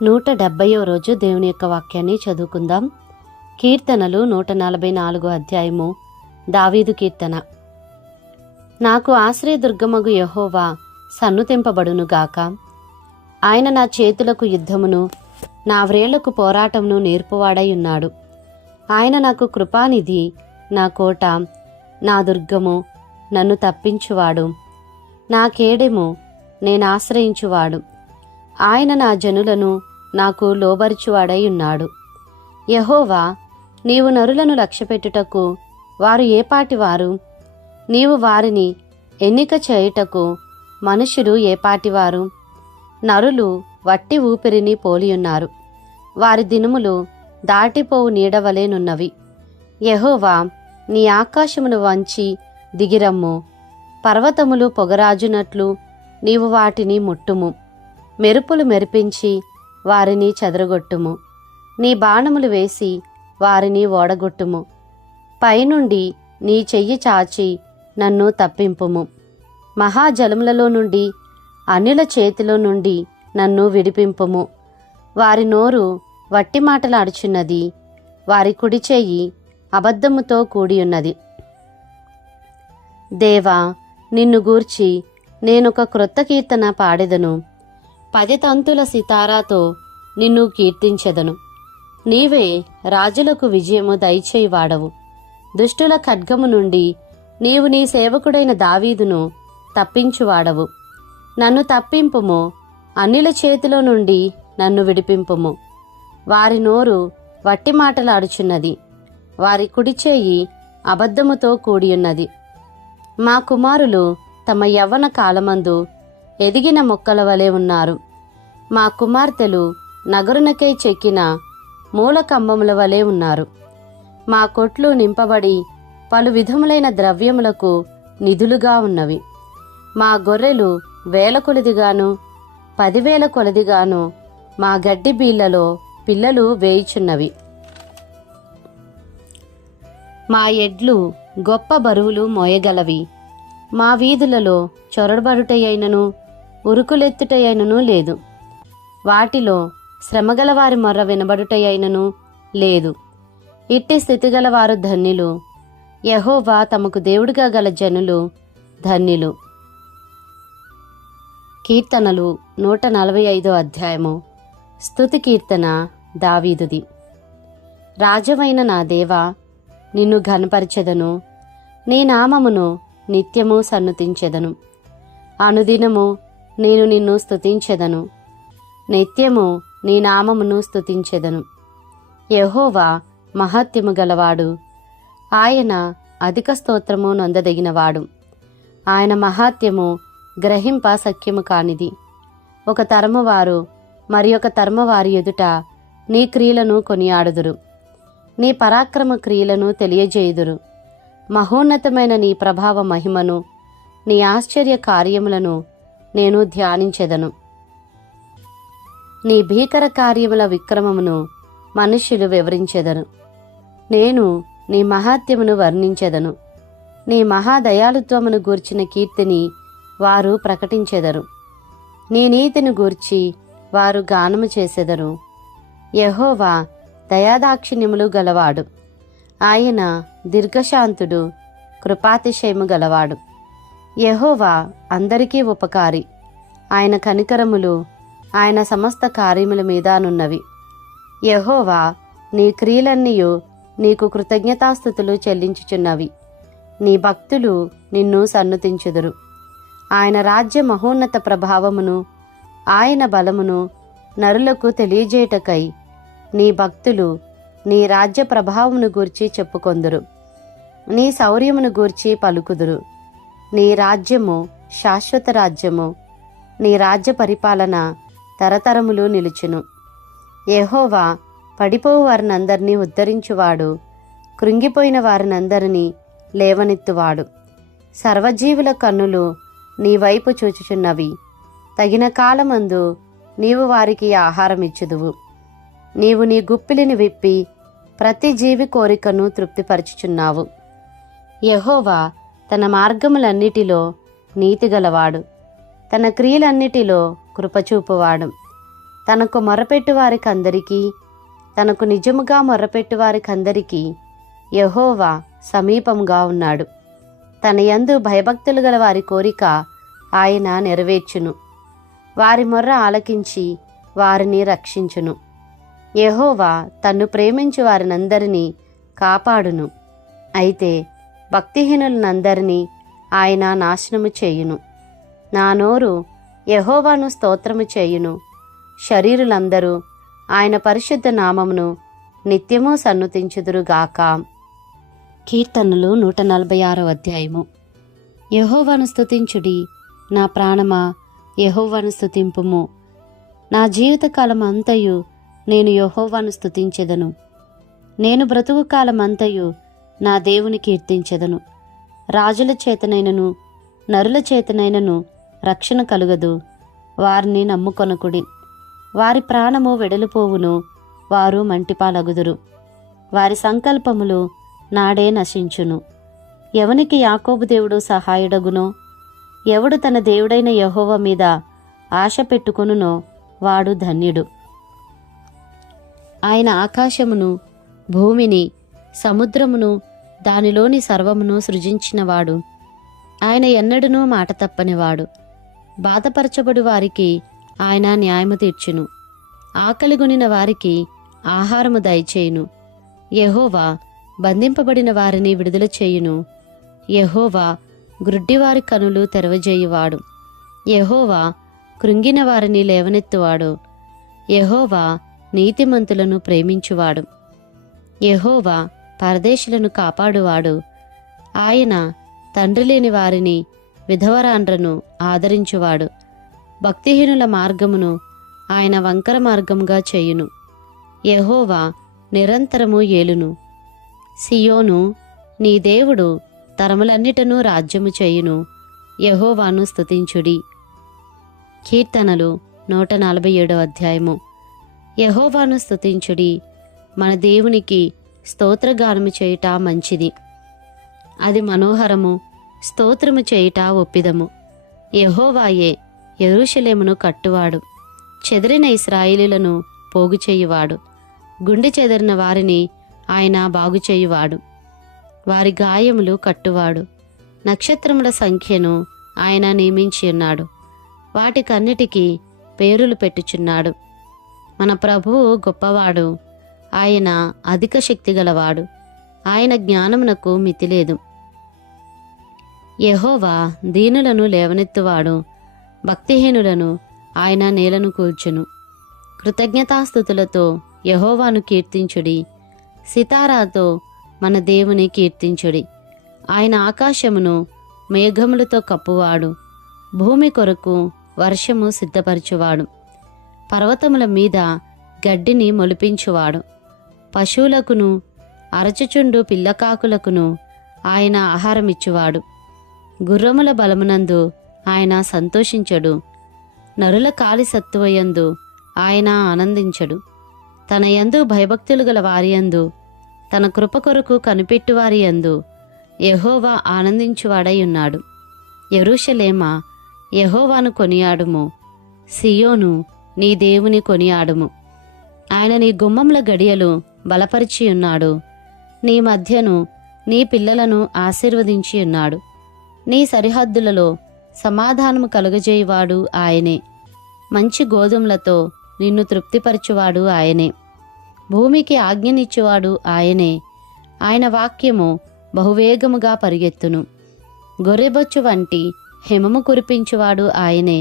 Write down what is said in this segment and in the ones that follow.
170వ రోజు దేవుని యొక్క వాక్యాన్ని చదువుకుందాం. కీర్తనలు 144 అధ్యాయము. దావీదు కీర్తన. నాకు ఆశ్రయదుర్గమగు యెహోవా సన్నుతింపబడునుగాక. ఆయన నా చేతులకు యుద్ధమును, నా వ్రేళ్లకు పోరాటమును నేర్పువాడై ఉన్నాడు. ఆయన నాకు కృపానిధి, నా కోట, నా దుర్గము, నన్ను తప్పించువాడు, నా కేడెము, నేనాశ్రయించువాడు. ఆయన నా జనులను నాకు లోబరుచువాడై ఉన్నాడు. యెహోవా, నీవు నరులను లక్ష్యపెట్టుటకు వారు ఏపాటివారు? నీవు వారిని ఎన్నిక చేయుటకు మనుషులు ఏపాటివారు? నరులు వట్టి ఊపిరిని పోలియున్నారు. వారి దినములు దాటిపోవు నీడవలేనున్నవి. యెహోవా, నీ ఆకాశమును వంచి దిగిరమ్ము. పర్వతములు పొగరాజునట్లు నీవు వాటిని ముట్టుము. మెరుపులు మెరిపించి వారిని చెదరగొట్టుము. నీ బాణములు వేసి వారిని ఓడగొట్టుము. పైనుండి నీ చెయ్యి చాచి నన్ను తప్పింపుము. మహాజలములలో నుండి, అన్యుల చేతిలో నుండి నన్ను విడిపింపుము. వారి నోరు వట్టి మాటలాడుచున్నది, వారి కుడి చెయ్యి అబద్ధముతో కూడియున్నది. దేవా, నిన్ను గూర్చి నేనొక క్రొత్త కీర్తన పాడెదను. 10 తంతుల సితారాతో నిన్ను కీర్తించెదను. నీవే రాజులకు విజయము దయచేయువాడవు. దుష్టుల ఖడ్గము నుండి నీవు నీ సేవకుడైన దావీదును తప్పించువాడవు. నన్ను తప్పింపుము, అన్యుల చేతిలో నుండి నన్ను విడిపింపుము. వారి నోరు వట్టి మాటలాడుచున్నది, వారి కుడిచేయి అబద్ధముతో కూడియున్నది. మా కుమారులు తమ యవ్వన కాలమందు ఎదిగిన మొక్కల వలె ఉన్నారు. మా కుమార్తెలు నగరునకై చెక్కిన మూలకంబముల వలె ఉన్నారు. మా కొట్లు నింపబడి పలు విధములైన ద్రవ్యములకు నిధులుగా ఉన్నవి. మా గొర్రెలు 1000 కొలదిగాను 10,000 కొలదిగాను మా గడ్డి బీళ్లలో పిల్లలు వేయుచున్నవి. మా ఎడ్లు గొప్ప బరువులు మోయగలవి. మా వీధులలో చొరబడుటయైనను ఉరుకులెత్తుటయైనను లేదు. వాటిలో శ్రమగలవారి మొర్ర వినబడుటయైనను లేదు. ఇట్టి స్థితిగలవారు ధన్యులు. యెహోవా తమకు దేవుడిగా గల జనులు ధన్యులు. కీర్తనలు 145 అధ్యాయము. స్తుతి కీర్తన దావీదుది. రాజవైన నా దేవా, నిన్ను ఘనపరచెదను. నీ నామమును నిత్యము సన్నుతించెదను. అనుదినము నేను నిన్ను స్తుతించెదను. నిత్యము నీ నామమును స్తుతించెదను. యెహోవా మహత్యము గలవాడు. ఆయన అధిక స్తోత్రము నొందదగినవాడు. ఆయన మహాత్యము గ్రహింప సఖ్యము కానిది. ఒక తరము వారు మరి ఒక తరము వారి ఎదుట నీ క్రియలను కొనియాడుదురు. నీ పరాక్రమ క్రియలను తెలియజేయుదురు. మహోన్నతమైన నీ ప్రభావ మహిమను, నీ ఆశ్చర్య కార్యములను నేను ధ్యానించెదను. నీ భీకర కార్యముల విక్రమమును మనుష్యులు వివరించెదరు. నేను నీ మహాత్యమును వర్ణించెదను. నీ మహాదయాళుత్వమును గూర్చిన కీర్తిని వారు ప్రకటించెదరు. నీ నీతిని గూర్చి వారు గానము చేసెదరు. యెహోవా దయాదాక్షిణ్యములు గలవాడు. ఆయన దీర్ఘశాంతుడు, కృపాతిశయము గలవాడు. యెహోవా అందరికీ ఉపకారి. ఆయన కనికరములు ఆయన సమస్త కార్యముల మీదనున్నవి. యెహోవా, నీ క్రియలన్నీయు నీకు కృతజ్ఞతాస్తుతులు చెల్లించుచున్నవి. నీ భక్తులు నిన్ను సన్నుతించుదురు. ఆయన రాజ్య మహోన్నత ప్రభావమును, ఆయన బలమును నరులకు తెలియజేయుటకై నీ భక్తులు నీ రాజ్య ప్రభావమును గూర్చి చెప్పుకొందురు. నీ శౌర్యమును గూర్చి పలుకుదురు. నీ రాజ్యము శాశ్వత రాజ్యము. నీ రాజ్య పరిపాలన తరతరములు నిలుచును. యెహోవా పడిపోవు వారినందరినీ ఉద్ధరించువాడు. కృంగిపోయిన వారినందరినీ లేవనెత్తువాడు. సర్వజీవుల కన్నులు నీ వైపు చూచుచున్నవి. తగిన కాలమందు నీవు వారికి ఆహారమిచ్చుదువు. నీవు నీ గుప్పిలిని విప్పి ప్రతి జీవి కోరికను తృప్తిపరచుచున్నావు. యెహోవా తన మార్గములన్నిటిలో నీతిగలవాడు. తన క్రియలన్నిటిలో కృపచూపువాడు. తనకు మొర్రపెట్టు వారికందరికీ, తనకు నిజముగా మొర్రపెట్టు వారికందరికీ యెహోవా సమీపముగా ఉన్నాడు. తన యందు భయభక్తులు గల వారి కోరిక ఆయన నెరవేర్చును. వారి మొర్ర ఆలకించి వారిని రక్షించును. యెహోవా తన్ను ప్రేమించు వారినందరినీ కాపాడును. అయితే భక్తిహీనులనందరినీ ఆయన నాశనము చేయును. నా నోరు యెహోవాను స్తోత్రము చేయును. శరీరులందరూ ఆయన పరిశుద్ధ నామమును నిత్యము సన్నుతించుదురుగాక. కీర్తనలు 146 అధ్యాయము. యెహోవాను స్తుతించుడి, నా ప్రాణమా యెహోవాను స్తుతింపుము. నా జీవితకాలం అంతయు నేను యెహోవాను స్తుతించెదను. నేను బ్రతుకు కాలమంతయు నా దేవుని కీర్తించెదను. రాజుల చేతనైనను నరుల చేతనైనను రక్షణ కలుగదు. వారిని నమ్ముకొనకుడి. వారి ప్రాణము వెడలిపోవును. వారు మంటిపాలగుదురు. వారి సంకల్పములు నాడే నశించును. ఎవనికి యాకోబు దేవుడు సహాయుడగునో, ఎవడు తన దేవుడైన యెహోవా మీద ఆశ పెట్టుకొనునో వాడు ధన్యుడు. ఆయన ఆకాశమును, భూమిని, సముద్రమును, దానిలోని సర్వమును సృజించినవాడు. ఆయన ఎన్నడూనూ మాట తప్పనివాడు. బాధపరచబడు వారికి ఆయన న్యాయము తీర్చును. ఆకలిగొనిన వారికి ఆహారము దయచేయును. యెహోవా బంధింపబడిన వారిని విడుదల చేయును. యెహోవా గ్రుడ్డివారి కనులు తెరవజేయువాడు. యెహోవా కృంగిన వారిని లేవనెత్తువాడు. యెహోవా నీతిమంతులను ప్రేమించువాడు. యెహోవా పరదేశులను కాపాడువాడు. ఆయన తండ్రి లేని వారిని, విధవరాండ్రను ఆదరించువాడు. భక్తిహీనుల మార్గమును ఆయన వంకర మార్గముగా చేయును. యెహోవా నిరంతరము ఏలును. సియోను, నీ దేవుడు తరములన్నిటను రాజ్యము చేయును. యెహోవాను స్తుతించుడి. కీర్తనలు 147 అధ్యాయము. యెహోవాను స్తుతించుడి. మన దేవునికి స్తోత్రగానము చేయుట మంచిది. అది మనోహరము. స్తోత్రము చేయుట ఒప్పిదము. యెహోవాయే యెరూషలేమును కట్టువాడు. చెదిరిన ఇశ్రాయేలీయులను పోగు చేయువాడు. గుండె చెదిరిన వారిని ఆయన బాగుచేయువాడు. వారి గాయములు కట్టువాడు. నక్షత్రముల సంఖ్యను ఆయన నియమించి ఉన్నాడు. వాటికన్నిటికీ పేరులు పెట్టుచున్నాడు. మన ప్రభువు గొప్పవాడు. ఆయన అధిక శక్తి గలవాడు. ఆయన జ్ఞానమునకు మితిలేదు. యెహోవా దీనులను లేవనెత్తువాడు. భక్తిహీనులను ఆయన నేలను కూల్చును. కృతజ్ఞతాస్తుతులతో యెహోవాను కీర్తించుడి. సితారాతో మన దేవుని కీర్తించుడి. ఆయన ఆకాశమును మేఘములతో కప్పువాడు. భూమి కొరకు వర్షము సిద్ధపరచువాడు. పర్వతముల మీద గడ్డిని మొలిపించువాడు. పశువులకును అరచుచుండు పిల్లకాకులకును ఆయన ఆహారమిచ్చువాడు. గుర్రముల బలమునందు ఆయన సంతోషించడు. నరుల కాలి సత్తువయందు ఆయన ఆనందించడు. తన యందు భయభక్తులు గల వారియందు, తన కృప కొరకు కనిపెట్టువారి యందు యెహోవా ఆనందించువాడై ఉన్నాడు. యెరూషలేమా, యెహోవాను కొనియాడుము. సియోను, నీ దేవుని కొనియాడుము. ఆయన నీ గుమ్మముల గడియలు బలపరిచి ఉన్నాడు. నీ మధ్యను నీ పిల్లలను ఆశీర్వదించి ఉన్నాడు. నీ సరిహద్దులలో సమాధానము కలుగజేయువాడు ఆయనే. మంచి గోధుమలతో నిన్ను తృప్తిపరచువాడు ఆయనే. భూమికి ఆజ్ఞనిచ్చువాడు ఆయనే. ఆయన వాక్యము బహువేగముగా పరిగెత్తును. గొర్రెబొచ్చు వంటి హిమము కురిపించువాడు ఆయనే.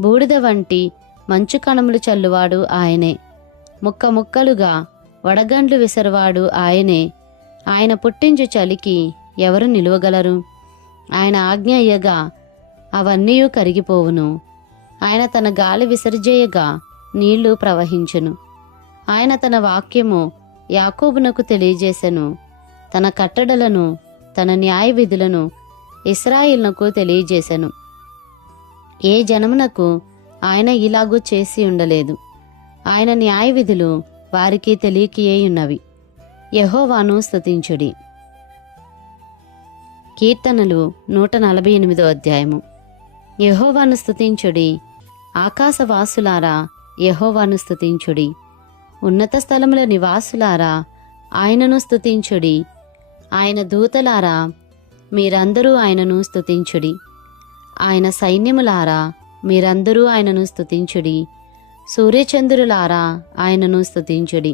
బూడిద వంటి మంచు కణములు చల్లువాడు ఆయనే. ముక్క ముక్కలుగా వడగండ్లు విసరువాడు ఆయనే. ఆయన పుట్టించు చలికి ఎవరు నిలువగలరు? ఆయన ఆజ్ఞ అయ్యగా అవన్నీ కరిగిపోవును. ఆయన తన గాలి విసర్జేయగా నీళ్లు ప్రవహించును. ఆయన తన వాక్యము యాకోబునకు తెలియజేసెను. తన కట్టడలను, తన న్యాయ విధులను ఇశ్రాయేలునకు తెలియజేసెను. ఏ జనమునకు ఆయన ఇలాగూ చేసి ఉండలేదు. ఆయన న్యాయ విధులు వారికి తెలియకయే ఉన్నవి. యెహోవాను స్తుతించుడి. కీర్తనలు 148 అధ్యాయము. యెహోవాను స్తుతించుడి. ఆకాశవాసులారా యెహోవాను స్తుతించుడి. ఉన్నత స్థలముల నివాసులారా ఆయనను స్తుతించుడి. ఆయన దూతలారా మీరందరూ ఆయనను స్తుతించుడి. ఆయన సైన్యములారా మీరందరూ ఆయనను స్తుతించుడి. సూర్యచంద్రులారా ఆయనను స్తుతించుడి.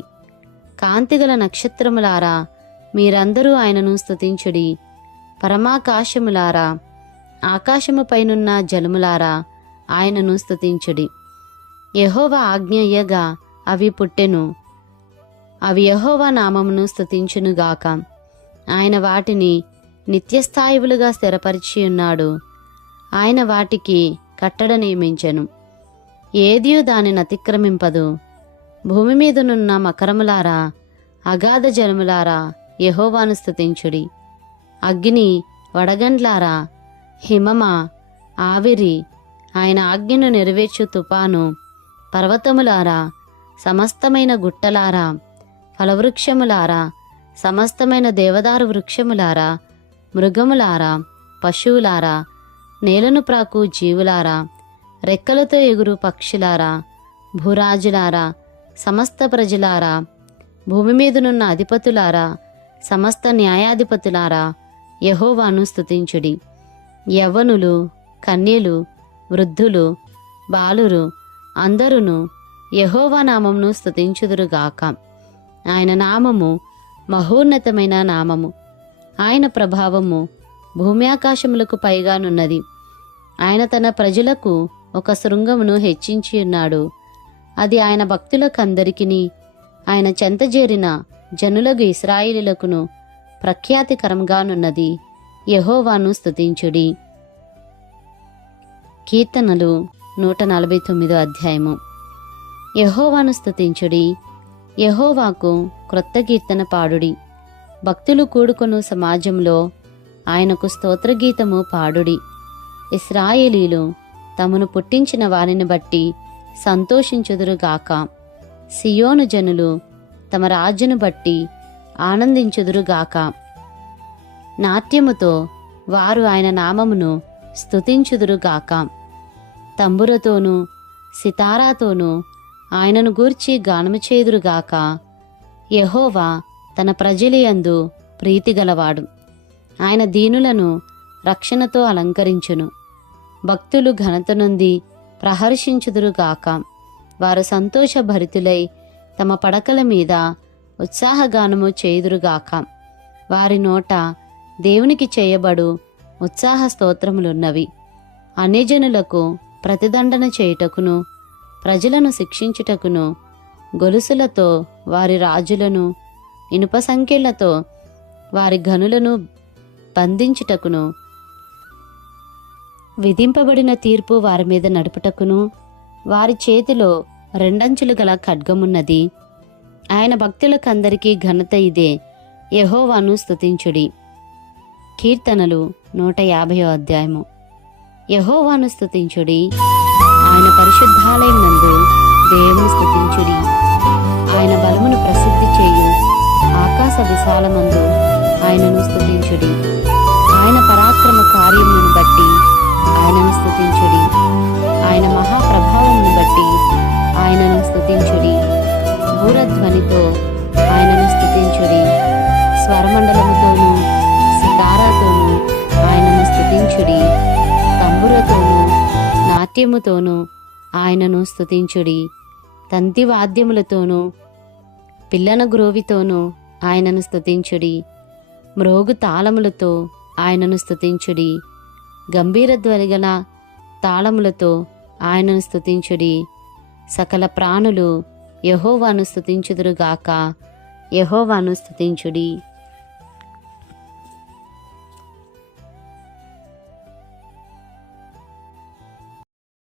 కాంతిగల నక్షత్రములారా మీరందరూ ఆయనను స్తుతించుడి. పరమాకాశములారా ఆకాశము పైనున్న జలములారా ఆయనను స్తుతించుడి. యెహోవా ఆజ్ఞ ఇయ్యగా అవి పుట్టెను. అవి యెహోవా నామమును స్తుతించునుగాక. ఆయన వాటిని నిత్యస్థాయువులుగా స్థిరపరిచి ఉన్నాడు. ఆయన వాటికి కట్టడ నియమించెను. ఏదియూ దానిని అతిక్రమింపదు. భూమి మీదనున్న మకరములారా అగాధ జలములారా యెహోవాను స్తుతించుడి. అగ్ని వడగండ్లారా హిమమా ఆవిరి ఆయన ఆజ్ఞను నెరవేర్చు తుపాను పర్వతములారా సమస్తమైన గుట్టలారా ఫలవృక్షములారా సమస్తమైన దేవదారు వృక్షములారా మృగములారా పశువులారా నేలను ప్రాకు జీవులారా రెక్కలతో ఎగురు పక్షులారా భూరాజులారా సమస్త ప్రజలారా భూమి మీదనున్న అధిపతులారా సమస్త న్యాయాధిపతులారా యెహోవాను స్తుతించుడి. యవ్వనులు కన్యలు వృద్ధులు బాలురు అందరును యెహోవా నామమును స్తుతించుదురుగాక. ఆయన నామము మహోన్నతమైన నామము. ఆయన ప్రభావము భూమి ఆకాశములకు పైగానున్నది. ఆయన తన ప్రజలకు ఒక శృంగమును హెచ్చించి ఉన్నాడు. అది ఆయన భక్తులకందరికిని ఆయన చెంతజేరిన జనులకు ఇశ్రాయేలీయులకును ప్రఖ్యాతికరంగానున్నది. యెహోవాను స్తుతించుడి. కీర్తనలు 149 అధ్యాయము. యెహోవాను స్తుతించుడి. యెహోవాకు క్రొత్త కీర్తన పాడుడి. భక్తులు కూడుకొను సమాజంలో ఆయనకు స్తోత్రగీతము పాడుడి. ఇశ్రాయేలీలు తమను పుట్టించిన వారిని బట్టి సంతోషించుదురుగాక. సియోను జనులు తమ రాజును బట్టి ఆనందించుదురుగాక. నాట్యముతో వారు ఆయన నామమును స్తుతించుదురుగాక. తంబురతోనూ సితారాతోనూ ఆయనను గూర్చి గానము చేదురుగాక. యెహోవా తన ప్రజలయందు ప్రీతిగలవాడు. ఆయన దీనులను రక్షణతో అలంకరించును. భక్తులు ఘనత నొంది ప్రహర్షించుదురుగాక. వారు సంతోషభరితులై తమ పడకల మీద ఉత్సాహగానము చేయుదురుగాక. వారి నోట దేవునికి చేయబడు ఉత్సాహ స్తోత్రములున్నవి. అన్యజనులకు ప్రతిదండన చేయుటకును ప్రజలను శిక్షించుటకును గొలుసులతో వారి రాజులను ఇనుప సంకెళ్లతో వారి ఘనులను బంధించుటకును విధింపబడిన తీర్పు వారి మీద నడుపుటకును వారి చేతిలో రెండంచులు గల ఖడ్గమున్నది. ఆయన భక్తులకందరికీ ఘనత ఇదే. యెహోవాను స్తుతించుడి. కీర్తనలు 150 అధ్యాయము. యెహోవాను స్తుతించుడి. ఆయన పరిశుద్ధాలయం నందు దేవుని స్తుతించుడి. ఆయన బలమును ప్రసిద్ధి చేయు ఆకాశ విశాలమందు ఆయనను స్తుతించుడి. ఆయన పరాక్రమ కార్యములను బట్టి ఆయనను స్తుతించుడి. ఆయన మహాప్రభావమును బట్టి ఆయనను స్తుతించుడి. బూరధ్వనితో ఆయనను స్తుతించుడి. స్వరమండలముతోనూ సితారాతోనూ ఆయనను స్తుతించుడి. తంబురతోనూ నాట్యముతోనూ ఆయనను స్తుతించుడి. తంతి వాద్యములతోనూ పిల్లన గ్రోవితోనూ ఆయనను స్తుతించుడి. మ్రోగు తాళములతో ఆయనను స్తుతించుడి. గంభీర ధ్వనిగల తాళములతో ఆయనను స్తుతించుడి. సకల ప్రాణులు యెహోవాను స్తుతించుదురుగాక. యెహోవాను స్తుతించుడి.